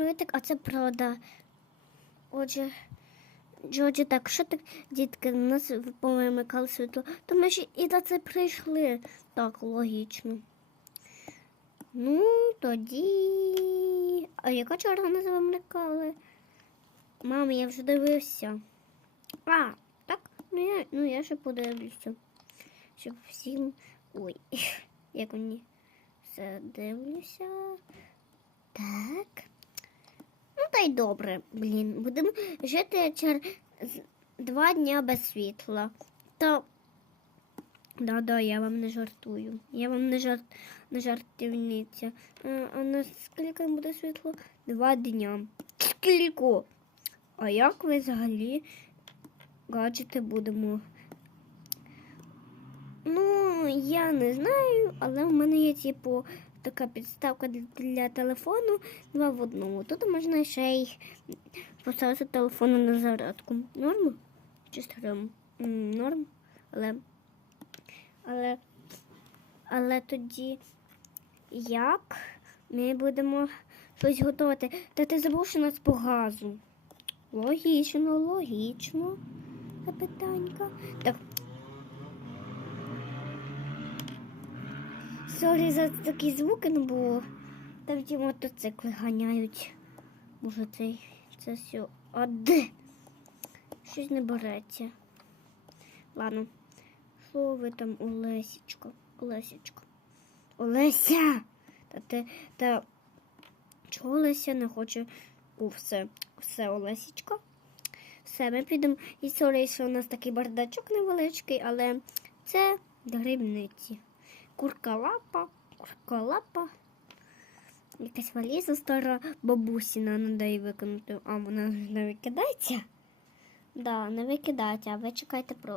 привітик, а це правда. Отже, Джорджі, так, що так, дітки, у нас повимикали світло, то ми ж і на це прийшли. Так, логічно. Ну, тоді. А яка черга нас вимикали? Мам, я вже дивився. А, так, ну я, ну я ще подивлюся. Щоб всім. Ой, як мені все дивлюся. Так. Ну та й добре, блін. Будемо жити через два дня без світла. Та да-да, я вам не жартую. Я вам не жарт не жартівниця. А, а на буде світло? Два дня. Скільки? А як ви взагалі гаджети будемо? Ну, я не знаю, але в мене є, типу, така підставка для, телефону два в одному. Тут можна ще й поставити телефон на зарядку. Норм? Чи стрим? Норм. Але, але, але тоді як ми будемо щось готувати? Та ти забув, що нас по газу. Логічно, логічно. Запитанька. Так. Сорі за такі звуки, ну бо там ті мотоцикли ганяють. Може це, це все. А де? Щось не береться. Ладно. Що ви там, Олесічко? Олесічко. Олеся! Та ти та чого Олеся не хоче у все. Все, Олесічко. Все, ми підемо. І сорі, що у нас такий бардачок невеличкий, але це дрібниці. Курка лапа, курка лапа. Якась валіза стара бабусіна, треба її викинути. А вона не викидається? Да, не викидається, а ви чекайте про